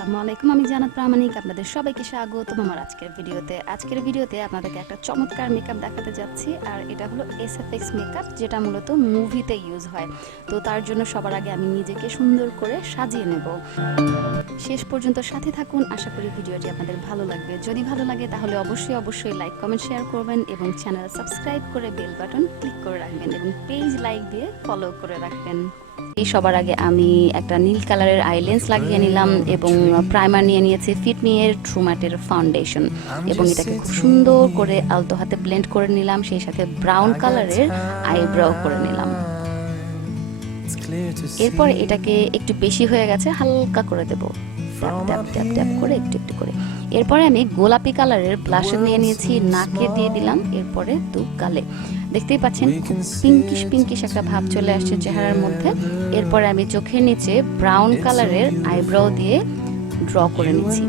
আসসালামু আলাইকুম, আমি জannatpramanik আপনাদের সবাইকে স্বাগতম আমার আজকের ভিডিওতে আপনাদেরকে একটা চমৎকার মেকআপ দেখাতে যাচ্ছি। আর এটা হলো SFX মেকআপ, যেটা মূলত মুভিতে ইউজ হয়। তো তার জন্য সবার আগে আমি নিজেকে সুন্দর করে সাজিয়ে নেব। শেষ পর্যন্ত সাথে থাকুন, আশা করি ভিডিওটি আপনাদের ভালো লাগবে। যদি ভালো লাগে তাহলে অবশ্যই লাইক কমেন্ট শেয়ার করবেন এবং চ্যানেল সাবস্ক্রাইব করে বেল বাটন ক্লিক করে রাখবেন এবং পেজ লাইক দিয়ে ফলো করে রাখবেন। সবার আগে আমি একটা নীল কালারের আইলেন্স লাগিয়ে নিলাম এবং প্রাইমার নিয়ে নিয়েছি ফিটমি এর ট্রু ম্যাটের ফাউন্ডেশন এবং এটাকে খুব সুন্দর করে আলতো হাতে ব্লেন্ড করে নিলাম। সেই সাথে ব্রাউন কালারের আইব্রাও করে নিলাম। এরপর এটাকে একটু বেশি হয়ে গেছে, হালকা করে দেব, ট্যাপ ট্যাপ ট্যাপ করে একটু করে। এরপরে আমি গোলাপি কালারের ব্লাশার নিয়ে নিয়েছি, নাকে দিয়ে দিলাম, এরপরে দু গালে। দেখতেই পাচ্ছেন পিঙ্কিশ একটা ভাব চলে আসছে চেহারার মধ্যে। এরপরে আমি চোখের নিচে ব্রাউন কালারের আইব্রাও দিয়ে ড্র করে নিচ্ছি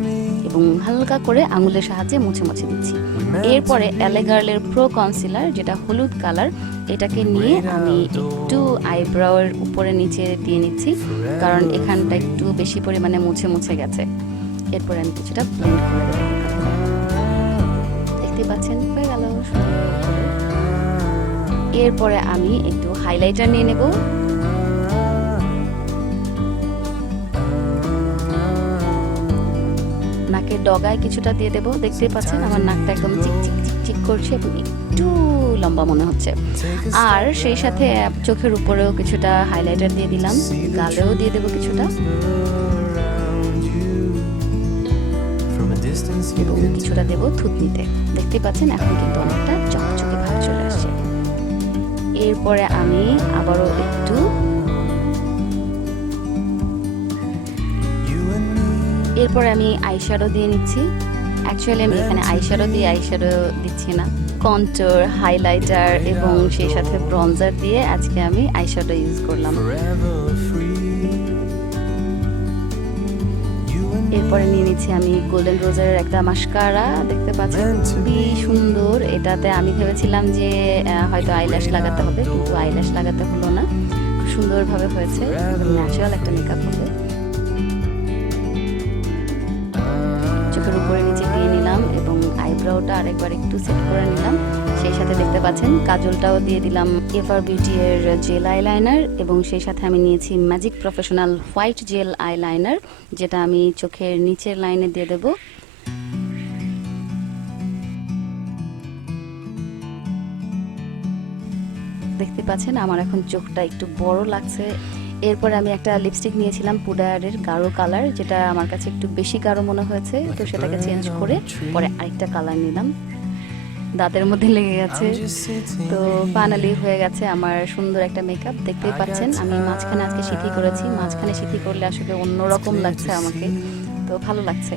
এবং হালকা করে আঙুলের সাহায্যে মুছে দিচ্ছি। এরপরে LA গার্লের প্রো কনসিলার, যেটা হলুদ কালার, এটাকে নিয়ে আমি একটু আইব্রাওয়ের উপরে নিচে দিয়ে নিচ্ছি, কারণ এখানটা একটু বেশি পরিমাণে মুছে গেছে। এরপরে আমি কিছুটা ব্লেন্ড করে দেবো। দেখতে পাচ্ছেন হয়ে গেল। এরপরে আমি একটু হাইলাইটার নিয়ে নেব। নাকের ডগায় কিছুটা দিয়ে দেবো। দেখতে পাচ্ছেন আমার নাকটা একদম চিক করছে এবং একটু লম্বা মনে হচ্ছে। আর সেই সাথে চোখের উপরেও কিছুটা হাইলাইটার দিয়ে দিলাম, গালেও দিয়ে দেবো কিছুটা, এবং কিছুটা দেবো থুতনিতে। দেখতে পাচ্ছেন এখন কিন্তু অনেকটা চকচকে ভাব চলে আসছে। এরপরে আমি আবারও একটু আইশ্যাডো দিয়ে নিচ্ছি। অ্যাকচুয়ালি আমি এখানে আইশ্যাডো দিচ্ছি না, কন্টুর, হাইলাইটার এবং সেই সাথে ব্রঞ্জার দিয়ে আজকে আমি আইশ্যাডো ইউজ করলাম। এরপরে নিয়ে নিচ্ছি আমি গোল্ডেন রোজারের একটা মাস্কারা। দেখতে পাচ্ছেন খুবই সুন্দর। এটাতে আমি ভেবেছিলাম যে হয়তো আইল্যাশ লাগাতে হবে, কিন্তু আইল্যাশ লাগাতে হলো না, খুব সুন্দরভাবে হয়েছে, ন্যাচারাল একটা মেকআপ হবে। চোখের উপরে নিচে দিয়ে নিলাম এবং আইব্রাউটা আরেকবার একটু সেট করে নিলাম। সেই সাথে দেখতে পাচ্ছেন কাজলটাও দিয়ে দিলাম এভার বিউটি এর জেল আইলাইনার এবং সেই সাথে আমি নিয়েছি magic professional white gel eyeliner, যেটা আমি চোখের নিচের লাইনে দিয়ে দেব। দেখতে পাচ্ছেন আমার এখন চোখটা একটু বড় লাগছে। এরপরে আমি একটা লিপস্টিক নিয়েছিলাম পুডারের গাঢ় কালার, যেটা আমার কাছে একটু বেশি গাঢ় মনে হয়েছে, তো সেটাকে চেঞ্জ করে পরে আরেকটা কালার নিলাম। দাঁতের মধ্যে লেগে গেছে। তো ফাইনালি হয়ে গেছে আমার সুন্দর একটা মেকআপ। দেখতেই পাচ্ছেন আমি মাঝখানে আজকে সিঁথি করেছি। মাঝখানে সিঁথি করলে আসলে অন্যরকম লাগছে আমাকে, তো ভালো লাগছে।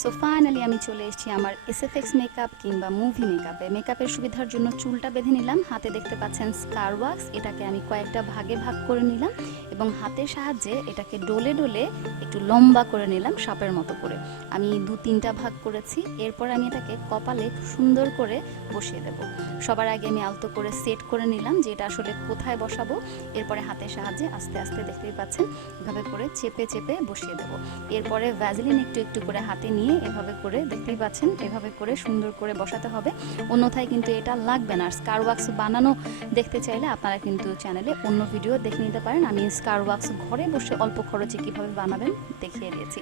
সো ফাইনালি আমি চলে এসেছি আমার SFX মেকআপ কিংবা মুভি মেকআপে। মেকআপের সুবিধার জন্য চুলটা বেঁধে নিলাম। হাতে দেখতে পাচ্ছেন স্কার ওয়াক্স, এটাকে আমি কয়েকটা ভাগে ভাগ করে নিলাম এবং হাতের সাহায্যে এটাকে ডলে একটু লম্বা করে নিলাম, সাপের মতো করে। আমি 2-3টা ভাগ করেছি। এরপর আমি এটাকে কপালে সুন্দর করে বসিয়ে দেব। সবার আগে আমি আলতো করে সেট করে নিলাম যে এটা আসলে কোথায় বসাবো। এরপরে হাতের সাহায্যে আস্তে আস্তে দেখতেই পাচ্ছেন এভাবে করে চেপে বসিয়ে দেব। এরপরে ভ্যাজলিন একটু করে হাতে নিয়ে এভাবে করে, দেখতেই পাচ্ছেন এভাবে করে সুন্দর করে বসাতে হবে, অন্যথায় কিন্তু এটা লাগবে না। আর স্কার ওয়াক্স বানানো দেখতে চাইলে আপনারা কিন্তু চ্যানেলে অন্য ভিডিও দেখে নিতে পারেন। আমি স্কার ওয়াক্স ঘরে বসে অল্প খরচে কিভাবে বানাবেন দেখিয়ে দিয়েছি।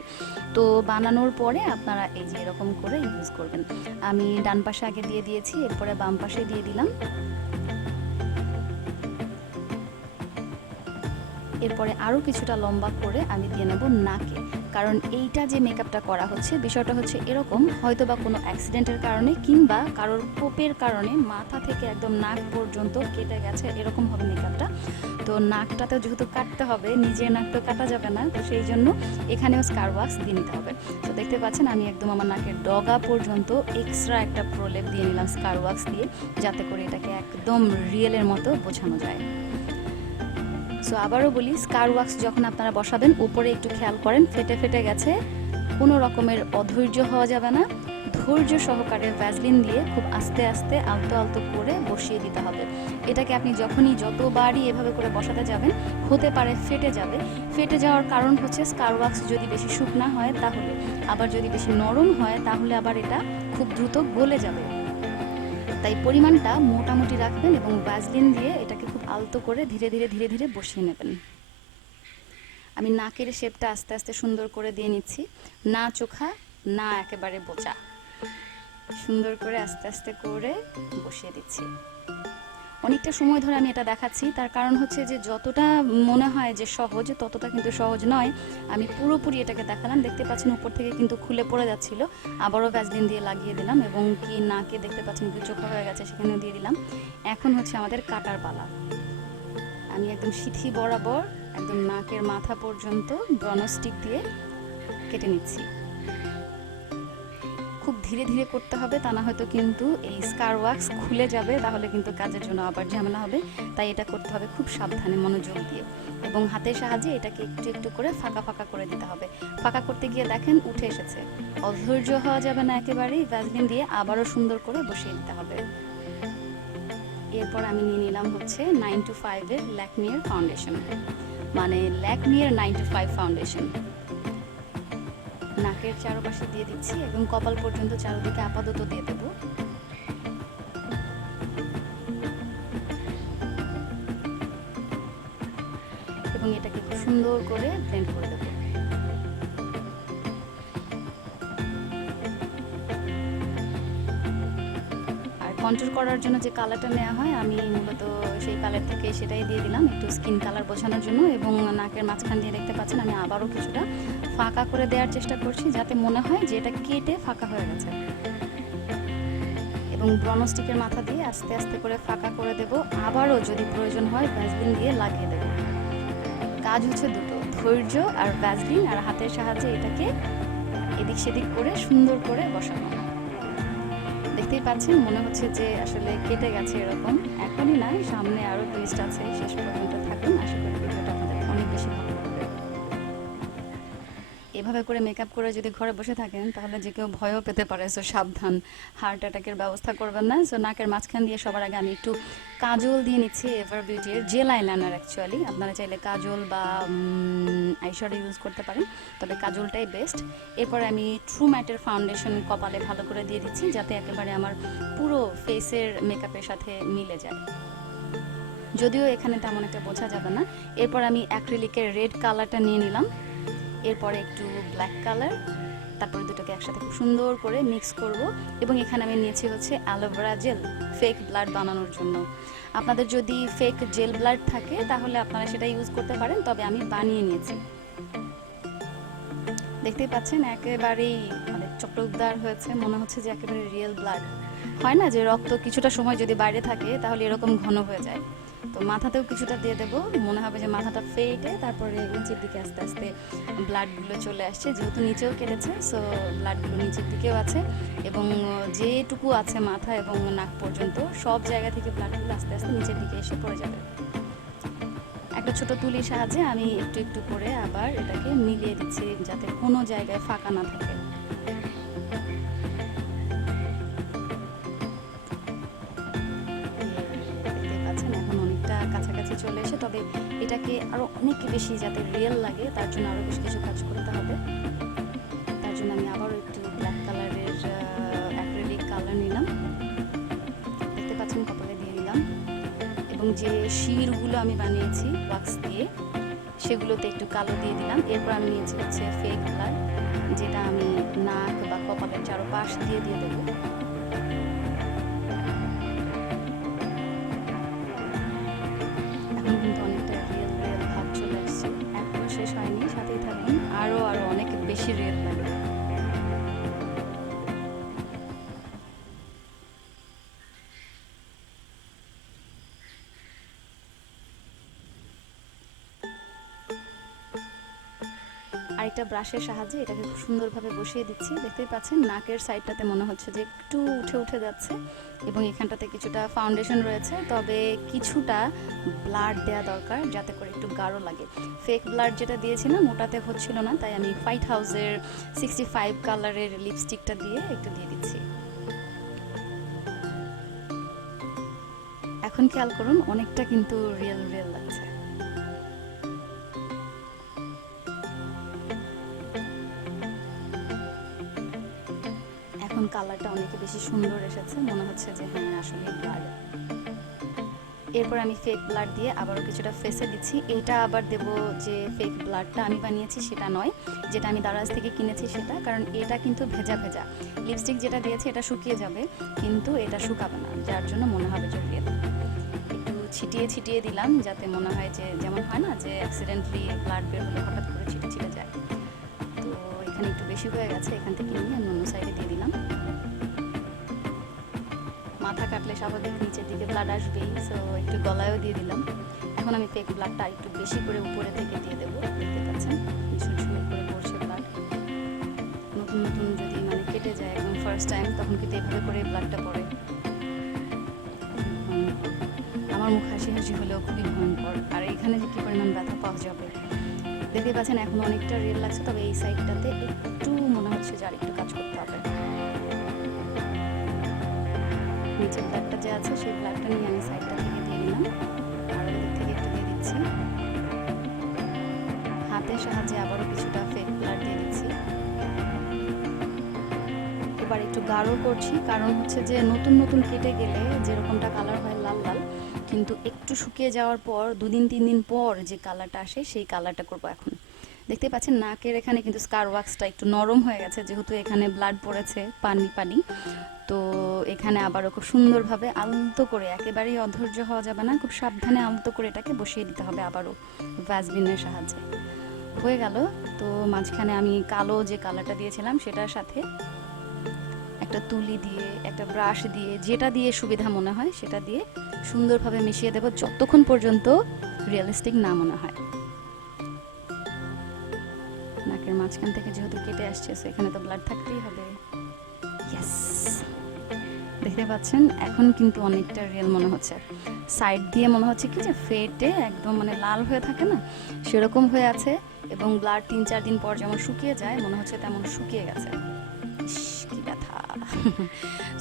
তো বানানোর পরে আপনারা এই যে এরকম করে ইউজ করবেন। আমি ডান পাশে আগে দিয়ে দিয়েছি, এরপরে বাম পাশে দিয়ে দিলাম। এরপরে আরও কিছুটা লম্বা করে আমি দিয়ে নেব নাকে, কারণ এইটা যে মেকআপটা করা হচ্ছে বিষয়টা হচ্ছে এরকম, হয়তো বা কোনো অ্যাক্সিডেন্টের কারণে কিংবা কারোর কোপের কারণে মাথা থেকে একদম নাক পর্যন্ত কেটে গেছে, এরকম হবে মেকআপটা। তো নাকটাতেও যেহেতু কাটতে হবে, নিজের নাক তো কাটা যাবে না, তো সেই জন্য এখানেও স্কার ওয়াক্স দিয়ে নিতে হবে। তো দেখতে পাচ্ছেন আমি একদম আমার নাকের ডগা পর্যন্ত এক্সট্রা একটা প্রলেপ দিয়ে নিলাম স্কার ওয়াক্স দিয়ে, যাতে করে এটাকে একদম রিয়েলের মতো বোঝানো যায়। সো আবারও বলি, স্কার ওয়াক্স যখন আপনারা বসাবেন উপরে একটু খেয়াল করেন ফেটে গেছে, কোনো রকমের অধৈর্য হওয়া যাবে না, ধৈর্য সহকারে ভ্যাসলিন দিয়ে খুব আস্তে আস্তে আলতো আলতো করে বসিয়ে দিতে হবে। এটাকে আপনি যখনই যতবারই এভাবে করে বসাতে যাবেন হতে পারে ফেটে যাবে। ফেটে যাওয়ার কারণ হচ্ছে স্কার ওয়াক্স যদি বেশি শুকনা হয় তাহলে, আবার যদি বেশি নরম হয় তাহলে আবার এটা খুব দ্রুত গলে যাবে। তাই পরিমাণটা মোটামুটি রাখবেন এবং ভ্যাসলিন দিয়ে এটাকে খুব আলতো করে ধীরে ধীরে ধীরে ধীরে বসিয়ে নেবেন। আমি নাকের শেপটা আস্তে আস্তে সুন্দর করে দিয়ে নিচ্ছি, না চোখা না একেবারে বোচা, সুন্দর করে আস্তে আস্তে করে বসিয়ে দিচ্ছি। অনেকটা সময় ধরে আমি এটা দেখাচ্ছি, তার কারণ হচ্ছে যে যতটা মনে হয় যে সহজ ততটা কিন্তু সহজ নয়। আমি পুরোপুরি এটাকে দেখালাম, দেখতে পাচ্ছেন উপর থেকে কিন্তু খুলে পড়ে যাচ্ছিল, আবারও ভ্যাসলিন দিয়ে লাগিয়ে দিলাম এবং কি নাকে দেখতে পাচ্ছেন একটু চোখা হয়ে গেছে সেখানেও দিয়ে দিলাম। এখন হচ্ছে আমাদের কাটার পালা। আমি একদম সিথি বরাবর একদম নাকের মাথা পর্যন্ত ব্রনস্টিক দিয়ে কেটে নিচ্ছি। খুব ধীরে ধীরে করতে হবে, তা না হয়তো কিন্তু এই স্কার ওয়াক্স খুলে যাবে, তাহলে কিন্তু কাজের জন্য আবার ঝামেলা হবে। তাই এটা করতে হবে খুব সাবধানে মনোযোগ দিয়ে, এবং হাতের সাহায্যে এটাকে একটু একটু করে ফাঁকা ফাঁকা করে দিতে হবে। ফাঁকা করতে গিয়ে দেখেন উঠে এসেছে, অধৈর্য হওয়া যাবে না একেবারেই, ভ্যাসলিন দিয়ে আবারও সুন্দর করে বসিয়ে দিতে হবে। এরপর আমি নিয়ে নিলাম হচ্ছে 9 to 5 এর ল্যাকমির ফাউন্ডেশন, মানে ল্যাকমির 9 to 5 ফাউন্ডেশন। নাকের চারপাশে দিয়ে দিচ্ছি এবং কপাল পর্যন্ত চারদিকে আপাতত দিয়ে দেব। এবং এটাকে খুব সুন্দর করে ব্লেন্ড করে দেব। আর কন্ট্রোল করার জন্য যে কালারটা নেওয়া হয় আমি মূলত সেই কালার থেকে সেটাই দিয়ে দিলাম একটু স্কিন কালার বোঝানোর জন্য। এবং নাকের মাঝখান দিয়ে দেখতে পাচ্ছেন আমি আবারও কিছুটা ফাঁকা করে দেওয়ার চেষ্টা করছি, যাতে মনে হয় যে এটা কেটে ফাঁকা হয়ে গেছে। এবং ব্রনস্টিকের মাথা দিয়ে আস্তে আস্তে করে ফাঁকা করে দেব, আবারও যদি প্রয়োজন হয় ভ্যাসলিন দিয়ে লাগিয়ে দেব। কাজ হচ্ছে দুটো, ধৈর্য আর ভ্যাসলিন, আর হাতের সাহায্যে এটাকে এদিক সেদিক করে সুন্দর করে বসানো। দেখতেই পাচ্ছেন মনে হচ্ছে যে আসলে কেটে গেছে এরকম, এখনই না, সামনে আরও টুইস্ট আছে, শেষ পর্যন্ত থাকুন, আশা করি ভিডিওটা আপনাদের অনেক বেশি ভালো লাগবে। এভাবে করে মেকআপ করে যদি ঘরে বসে থাকেন তাহলে যে কেউ ভয়ও পেতে পারে, সো সাবধান, হার্ট অ্যাটাকের ব্যবস্থা করবেন না। সো নাকের মাঝখান দিয়ে সবার আগে আমি একটু কাজল দিয়ে নিচ্ছি, এভার বিউটির জেল আইলাইনার। অ্যাকচুয়ালি আপনারা চাইলে কাজল বা আইশ্যাডো ইউজ করতে পারেন, তবে কাজলটাই বেস্ট। এরপর আমি ট্রু ম্যাটের ফাউন্ডেশন কপালে ভালো করে দিয়ে দিচ্ছি, যাতে একেবারে আমার পুরো ফেসের মেকআপের সাথে মিলে যায়, যদিও এখানে তেমন একটা বোঝা যাবে না। এরপর আমি অ্যাক্রিলিকের রেড কালারটা নিয়ে নিলাম, এরপরে একটু ব্ল্যাক কালার, তারপরে দুটোকে একসাথে খুব সুন্দর করে মিক্স করব। এবং এখানে আমি নিয়েছি হচ্ছে অ্যালোভেরা জেল, ফেক ব্লাড বানানোর জন্য। আপনাদের যদি ফেক জেল ব্লাড থাকে তাহলে আপনারা সেটা ইউজ করতে পারেন, তবে আমি বানিয়ে নিয়েছি। দেখতেই পাচ্ছেন একেবারেই মানে চটকদার হয়েছে, মনে হচ্ছে যে একেবারে রিয়েল ব্লাড। হয় না যে রক্ত কিছুটা সময় যদি বাইরে থাকে তাহলে এরকম ঘন হয়ে যায়, তো মাথাতেও কিছুটা দিয়ে দেবো, মনে হবে যে মাথাটা ফেটে তারপরে নিচের দিকে আস্তে আস্তে ব্লাডগুলো চলে আসছে, যেহেতু নিচেও কেটেছে সো ব্লাডগুলো নিচের দিকেও আছে, এবং যেটুকু আছে মাথা এবং নাক পর্যন্ত সব জায়গা থেকে ব্লাডগুলো আস্তে আস্তে নিচের দিকে এসে পড়ে যাবে। একটা ছোট তুলির সাহায্যে আমি একটু একটু করে আবার এটাকে মিলিয়ে দিচ্ছি, যাতে কোনো জায়গায় ফাঁকা না থাকে। কাছাকাছি চলে এসে, তবে এটাকে আরও অনেক বেশি যাতে রিয়েল লাগে তার জন্য আরও বেশ কিছু কাজ করতে হবে। তার জন্য আমি আবারও একটু ব্ল্যাক কালারের অ্যাক্রিলিক কালার নিলাম, দেখতে পাচ্ছেন কপালে দিয়ে দিলাম। এবং যে শিরগুলো আমি বানিয়েছি ওয়াক্স দিয়ে সেগুলোতে একটু কালো দিয়ে দিলাম। এরপর আমি নিয়েছি হচ্ছে ফেক ব্লাড, যেটা আমি নাক বা কপালের চারপাশ দিয়ে দিয়ে দেবো। কিন্তু অনেকটা রিয়েল রিয়েল ভাব চলে আসছে, এখনো শেষ হয়নি, সাথেই থাকুন, আরও আরও অনেক বেশি রিয়েল লাগে। আর আরেকটা ব্রাশের সাহায্যে এটাকে খুব সুন্দরভাবে বসিয়ে দিচ্ছি। দেখতেই পাচ্ছেন নাকের সাইডটাতে মনে হচ্ছে যে একটু উঠে উঠে যাচ্ছে এবং এখানটাতে কিছুটা ফাউন্ডেশন রয়েছে, তবে কিছুটা ব্লাড দেওয়া দরকার যাতে করে একটু গাঢ় লাগে। ফেক ব্লাড যেটা দিয়েছিলাম ওটাতে হচ্ছিল না, তাই আমি হোয়াইট হাউসের 65 কালারের লিপস্টিকটা দিয়ে একটু দিয়ে দিচ্ছি। এখন খেয়াল করুন অনেকটা কিন্তু রিয়েল রিয়েল লাগছে। এখন কালারটা অনেক বেশি সুন্দর এসেছে, মনে হচ্ছে যে হ্যাঁ আসলে ব্লাড। এরপর আমি ফেক ব্লাড দিয়ে আবারও কিছুটা ফেসে দিচ্ছি। এটা আবার দেব যে ফেক ব্লাডটা আমি বানিয়েছি সেটা নয়, যেটা আমি দারাজ থেকে কিনেছি সেটা, কারণ এটা কিন্তু ভেজা ভেজা। লিপস্টিক যেটা দিয়েছি এটা শুকিয়ে যাবে কিন্তু এটা শুকাবে না, যার জন্য মনে হবে যে রিয়েল। একটু ছিটিয়ে ছিটিয়ে দিলাম যাতে মনে হয় যে যেমন হয় না যে অ্যাক্সিডেন্টলি ব্লাড বের হলে হঠাৎ করে ছিটে ছিটে যায়। তো এখানে একটু বেশি হয়ে গেছে, এখান থেকে নিয়ে আমি অন্য সাইডে দিয়ে দিলাম। মাথা কাটলে স্বাভাবিক নিচের দিকে ব্লাড আসবেই, সো একটু গলায়ও দিয়ে দিলাম। এখন আমি ফেক ব্লাডটা একটু বেশি করে উপরে থেকে দিয়ে দেবো। দেখতে পাচ্ছেন ঝুরঝুর করে পড়ছে ব্লাড। নতুন নতুন যদি মানে কেটে যায় একদম ফার্স্ট টাইম, তখন কিন্তু এভাবে করে ব্লাডটা পড়ে। আমার মুখ হাসি হাসি হলেও খুবই ভয়ঙ্কর, আর এখানে যে কী পরিমাণ ব্যথা পাওয়া যাবে দেখতে পাচ্ছেন। এখন অনেকটা রিয়েল লাগছে, তবে এই সাইডটাতে একটু মনে হচ্ছে যে আর একটু কাজ করতে হবে। নিচের ব্লাডটা যে আছে সেই ব্লাডটা নিয়ে আমি সাইডটা থেকে দিয়ে দিলাম, আর ওদিক থেকে একটু দিয়ে দিচ্ছি। হাতের সাহায্যে আবারও কিছুটা ফেক ব্লাড দিয়ে দিচ্ছি। এবার একটু গাঢ় করছি, কারণ হচ্ছে যে নতুন নতুন কেটে গেলে যেরকমটা কালার হয় লাল লাল, কিন্তু একটু শুকিয়ে যাওয়ার পর 2-3 দিন পর যে কালারটা আসে সেই কালারটা করবো এখন। দেখতে পাচ্ছেন নাকের এখানে কিন্তু স্কার ওয়াক্সটা একটু নরম হয়ে গেছে, যেহেতু এখানে ব্লাড পড়েছে পানি পানি। তো এখানে আবারও খুব সুন্দরভাবে আলতো করে, একেবারেই অধৈর্য হওয়া যাবে না, খুব সাবধানে আলতো করে এটাকে বসিয়ে দিতে হবে আবারও ভ্যাসলিনের সাহায্যে। হয়ে গেল। তো মাঝখানে আমি কালো যে কালারটা দিয়েছিলাম সেটার সাথে একটা তুলি দিয়ে, একটা ব্রাশ দিয়ে, যেটা দিয়ে সুবিধা মনে হয় সেটা দিয়ে সুন্দরভাবে মিশিয়ে দেবো যতক্ষণ পর্যন্ত রিয়েলিস্টিক না মনে হয়। নাকের মাঝখান থেকে যেহেতু কেটে আসছে সেখানে তো ব্লাড থাকতেই হবে। ইয়েস, দেখতে পাচ্ছেন এখন কিন্তু অনেকটা রিয়েল মনে হচ্ছে। সাইড দিয়ে মনে হচ্ছে কি যে ফেটে একদম মানে লাল হয়ে থাকে না, সেরকম হয়ে আছে, এবং ব্লাড 3-4 দিন পর যেমন শুকিয়ে যায় মনে হচ্ছে তেমন শুকিয়ে গেছে। কি ব্যথা।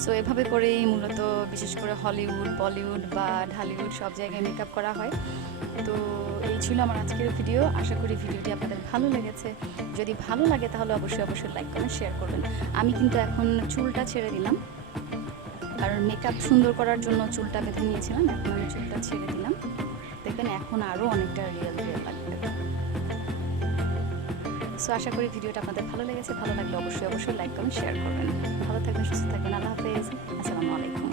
সো এভাবে করেই মূলত বিশেষ করে হলিউড, বলিউড বা ঢালিউড সব জায়গায় মেকআপ করা হয়। তো এই ছিল আমার আজকের ভিডিও। আশা করি ভিডিওটি আপনাদের ভালো লেগেছে। যদি ভালো লাগে তাহলে অবশ্যই অবশ্যই লাইক কমেন্ট শেয়ার করবেন। আমি কিন্তু এখন চুলটা ছেড়ে দিলাম, কারণ মেকআপ সুন্দর করার জন্য চুলটা বেঁধে নিয়েছিলাম, এখন আমি চুলটা ছেড়ে দিলাম। দেখবেন এখন আরও অনেকটা রিয়েল রিয়েল লাগবে। সো আশা করি ভিডিওটা আপনাদের ভালো লেগেছে। ভালো লাগলে অবশ্যই অবশ্যই লাইক কমেন্ট শেয়ার করবেন। ভালো থাকবেন, সুস্থ থাকবেন। আল্লাহ হাফেজ। আসসালামু আলাইকুম।